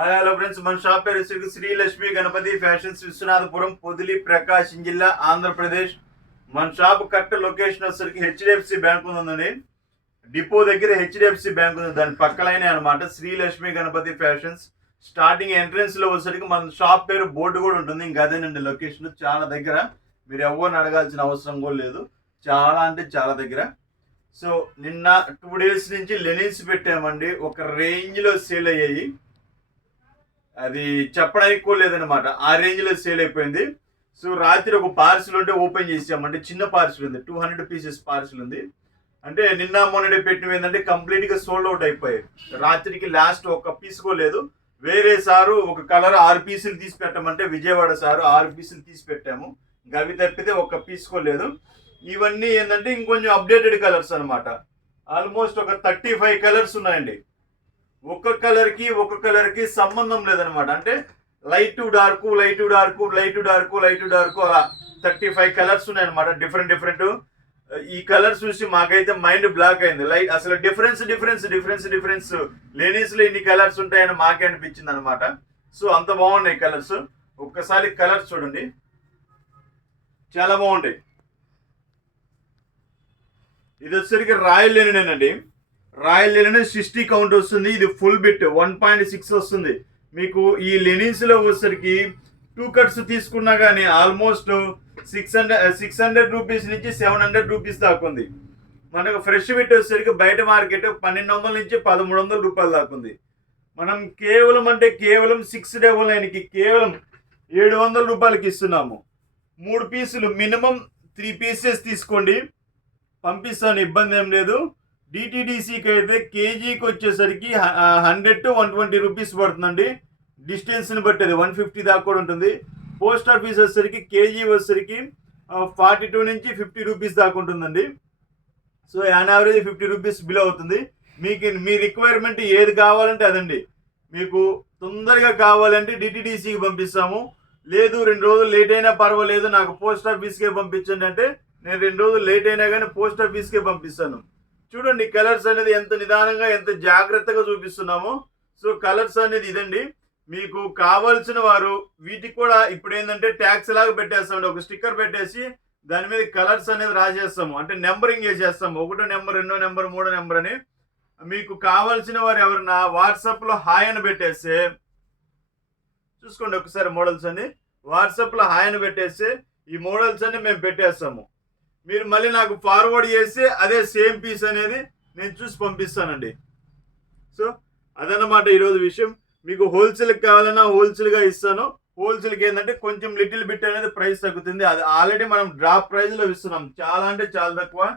Hi hello friends, మన shop పేరు Shri Lakshmi Ganapati fashions, Viswanathapuram, Podili, ప్రకాశం జిల్లా, ఆంధ్రప్రదేశ్. మన షాప్ కరెక్ట్ లొకేషన్ వచ్చేసరికి హెచ్డిఎఫ్సి బ్యాంక్ ఉందండి. డిపో దగ్గర హెచ్డిఎఫ్సి బ్యాంక్ ఉంది, దాని పక్కలైన అనమాట Shri Lakshmi Ganapati fashions. Starting entrance లో వచ్చేసరికి మన షాప్ పేరు బోర్డు కూడా ఉంటుంది. ఇంకా అదేనండి లొకేషన్, చాలా దగ్గర. మీరు ఎవరిని అడగాల్సిన అవసరం కూడా లేదు, చాలా అంటే చాలా దగ్గర. సో నిన్న 2 days నుంచి లెనిన్స్ పెట్టామండి, ఒక రేంజ్ లో సేల్ అయ్యాయి. అది చెప్పడానికి కూడా లేదనమాట, ఆ రేంజ్ లో సేల్ అయిపోయింది. సో రాత్రి ఒక పార్సిల్ ఉంటే ఓపెన్ చేసామంటే, చిన్న పార్సిల్ ఉంది, 200 pieces పార్సిల్ ఉంది. అంటే నిన్న మొన్నడే పెట్టినవి ఏంటంటే కంప్లీట్ గా సోల్డ్ అవుట్ అయిపోయాయి. రాత్రికి లాస్ట్ ఒక పీస్ కూడా లేదు. వేరే సారు ఒక కలర్ 6 pieces తీసి పెట్టమంటే, విజయవాడ సారు 6 pieces తీసి పెట్టాము. అవి తప్పితే ఒక పీస్ కూడా లేదు. ఇవన్నీ ఏంటంటే ఇంకొంచెం అప్డేటెడ్ కలర్స్ అనమాట. ఆల్మోస్ట్ ఒక 35 కలర్స్ ఉన్నాయండి. ఒక్క కలర్ కి సంబంధం లేదనమాట. అంటే light to dark, light to dark, light to dark, light to dark, అలా 35 కలర్స్ ఉన్నాయన్నమాట. డిఫరెంట్. ఈ కలర్స్ చూసి మాకైతే మైండ్ బ్లాక్ అయింది. లైట్ అసలు డిఫరెన్స్ లేనీస్ లో ఇన్ని కలర్స్ ఉంటాయని మాకే అనిపించింది అనమాట. సో అంత బాగున్నాయి కలర్స్. ఒక్కసారి కలర్స్ చూడండి, చాలా బాగుంటాయి. ఇది వచ్చేసరికి రాయల్ లెనిన్ అండి. రాయల్ లెనిన్ 60 కౌంట్ వస్తుంది. ఇది ఫుల్ బిట్ 1.6 వస్తుంది. మీకు ఈ లెనిన్స్ లో వచ్చేసరికి 2 cuts తీసుకున్నా కానీ ఆల్మోస్ట్ 600 రూపీస్ నుంచి 700 రూపీస్ దాకా ఉంది. మనకు ఫ్రెష్ బిట్ వచ్చేసరికి బయట మార్కెట్ 1200 నుంచి 1300 రూపాయలు దాకా ఉంది. మనం కేవలం 699కి కేవలం 700 రూపాయలకి ఇస్తున్నాము. 3 పీసులు మినిమం 3 pieces తీసుకోండి, పంపిస్తాను, ఇబ్బంది ఏం లేదు. డిటిడిసికి అయితే కేజీకి వచ్చేసరికి 100 to 120 రూపీస్ పడుతుందండి. డిస్టెన్స్ని బట్టి అది 150 దాకా కూడా ఉంటుంది. పోస్ట్ ఆఫీస్ వచ్చేసరికి కేజీ వచ్చేసరికి 42 నుంచి 50 రూపీస్ దాకా ఉంటుందండి. So an average 50 rupees bill అవుతుంది. మీకు మీ రిక్వైర్మెంట్ ఏది కావాలంటే అదండి. మీకు తొందరగా కావాలంటే డిటిడిసికి పంపిస్తాము. లేదు 2 రోజులు లేట్ అయినా పర్వాలేదు, నాకు పోస్ట్ ఆఫీస్కే పంపించండి అంటే నేను 2 రోజులు లేట్ అయినా కానీ పోస్ట్ ఆఫీస్కే పంపిస్తాను. చూడండి కలర్స్ అనేది ఎంత నిదానంగా, ఎంత జాగ్రత్తగా చూపిస్తున్నామో. సో కలర్స్ అనేది ఇదండి. మీకు కావాల్సిన వారు వీటికి కూడా ఇప్పుడు ఏంటంటే ట్యాక్స్ లాగా పెట్టేస్తామండి. ఒక స్టిక్కర్ పెట్టేసి దాని మీద కలర్స్ అనేది రాసేస్తాము, అంటే నెంబరింగ్ చేసేస్తాము. 1వ నెంబర్, 2వ నెంబర్, 3వ నెంబర్ అని. మీకు కావాల్సిన వారు ఎవరన్నా వాట్సాప్లో హాయ్ అని పెట్టేస్తే, చూసుకోండి ఒకసారి మోడల్స్ అని వాట్సాప్లో హాయ్ అని పెట్టేస్తే ఈ మోడల్స్ అన్ని మేము పెట్టేస్తాము. మీరు మళ్ళీ నాకు ఫార్వర్డ్ చేస్తే అదే సేమ్ పీస్ అనేది నేను చూసి పంపిస్తానండి. సో అదన్నమాట ఈరోజు విషయం. మీకు హోల్సేల్కి కావాలన్నా హోల్సేల్గా ఇస్తాను. హోల్సేల్కి ఏంటంటే కొంచెం లిటిల్ బిట్ అనేది ప్రైస్ తగ్గుతుంది. అది ఆల్రెడీ మనం డ్రాప్ ప్రైస్లో ఇస్తున్నాం, చాలా అంటే చాలా తక్కువ.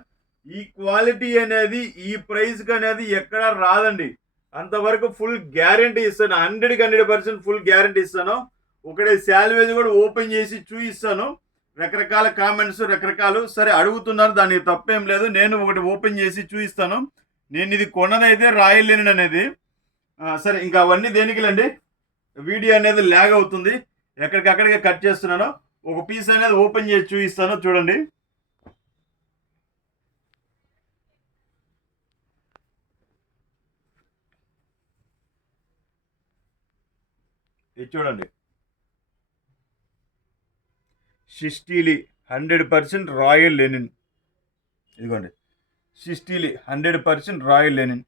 ఈ క్వాలిటీ అనేది ఈ ప్రైస్కి అనేది ఎక్కడా రాదండి. అంతవరకు ఫుల్ గ్యారంటీ ఇస్తాను, 100కి 100% ఫుల్ గ్యారంటీ ఇస్తాను. ఒకటే శాల్వేజ్ కూడా ఓపెన్ చేసి చూపిస్తాను. రకరకాల కామెంట్స్ రకరకాలు సరే అడుగుతున్నారు, దానికి తప్పేం లేదు. నేను ఒకటి ఓపెన్ చేసి చూపిస్తాను. నేను ఇది కొన్నదైతే రాయల్ లెనిన్ అనేది. సరే ఇంకా అవన్నీ దేనికిలండి, వీడియో అనేది ల్యాగ్ అవుతుంది, ఎక్కడికక్కడికి కట్ చేస్తున్నాను. ఒక పీస్ అనేది ఓపెన్ చేసి చూపిస్తాను, చూడండి. ఇది చూడండి, షిస్టీలి 100% రాయల్ లెనిన్. ఇదిగోండి షిస్టీలి 100% రాయల్ లెనిన్.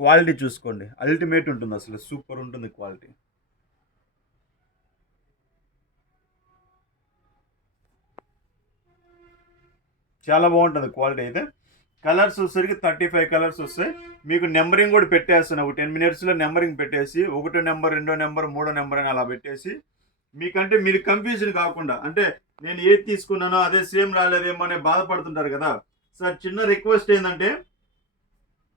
క్వాలిటీ చూసుకోండి, అల్టిమేట్ ఉంటుంది, అసలు సూపర్ ఉంటుంది క్వాలిటీ. చాలా బాగుంటుంది క్వాలిటీ అయితే. కలర్స్ వచ్చేసరికి 35 కలర్స్ వస్తాయి. మీకు నెంబరింగ్ కూడా పెట్టేస్తాను, ఒక 10 minutesలో నెంబరింగ్ పెట్టేసి 1వ నెంబర్, 2వ నెంబర్, 3వ నెంబర్ అని అలా పెట్టేసి, మీకంటే మీరు కన్ఫ్యూజన్ కాకుండా, అంటే నేను ఏది తీసుకున్నానో అదే సేమ్ రాలేదేమో అనే బాధపడుతుంటారు కదా సార్. చిన్న రిక్వెస్ట్ ఏంటంటే,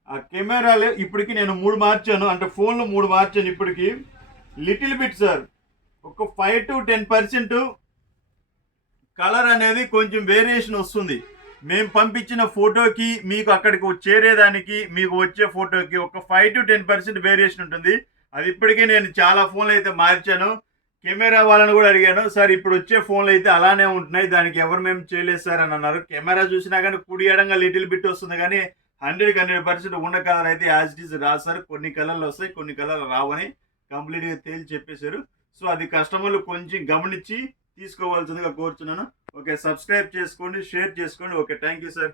ఆ కెమెరాలే ఇప్పటికి నేను 3 మార్చాను, అంటే ఫోన్లో 3 మార్చాను ఇప్పటికి. లిటిల్ బిట్ సార్, ఒక 5 to 10% కలర్ అనేది కొంచెం వేరియేషన్ వస్తుంది. మేము పంపించిన ఫోటోకి మీకు అక్కడికి చేరేదానికి మీకు వచ్చే ఫోటోకి ఒక 5 to 10% వేరియేషన్ ఉంటుంది. అది ఇప్పటికే నేను చాలా ఫోన్లు అయితే మార్చాను. కెమెరా వాళ్ళని కూడా అడిగాను, సార్ ఇప్పుడు వచ్చే ఫోన్లు అయితే అలానే ఉంటున్నాయి, దానికి ఎవరు మేము చేయలేదు సార్ అని అన్నారు. కెమెరా చూసినా కానీ కుడి ఎడంగా లిటిల్ బిట్ వస్తుంది, కానీ 100కి 100% ఉన్న కలర్ అయితే యాజ్ ఇట్ ఈస్ రాదు సార్. కొన్ని కలర్లు వస్తాయి, కొన్ని కలర్లు రావని కంప్లీట్గా తేల్చి చెప్పేశారు. సో అది కస్టమర్లు కొంచెం గమనించి తీసుకోవాల్సిందిగా కోరుతున్నాను. ఓకే, సబ్స్క్రైబ్ చేసుకోండి, షేర్ చేసుకోండి. Okay, thank you sir.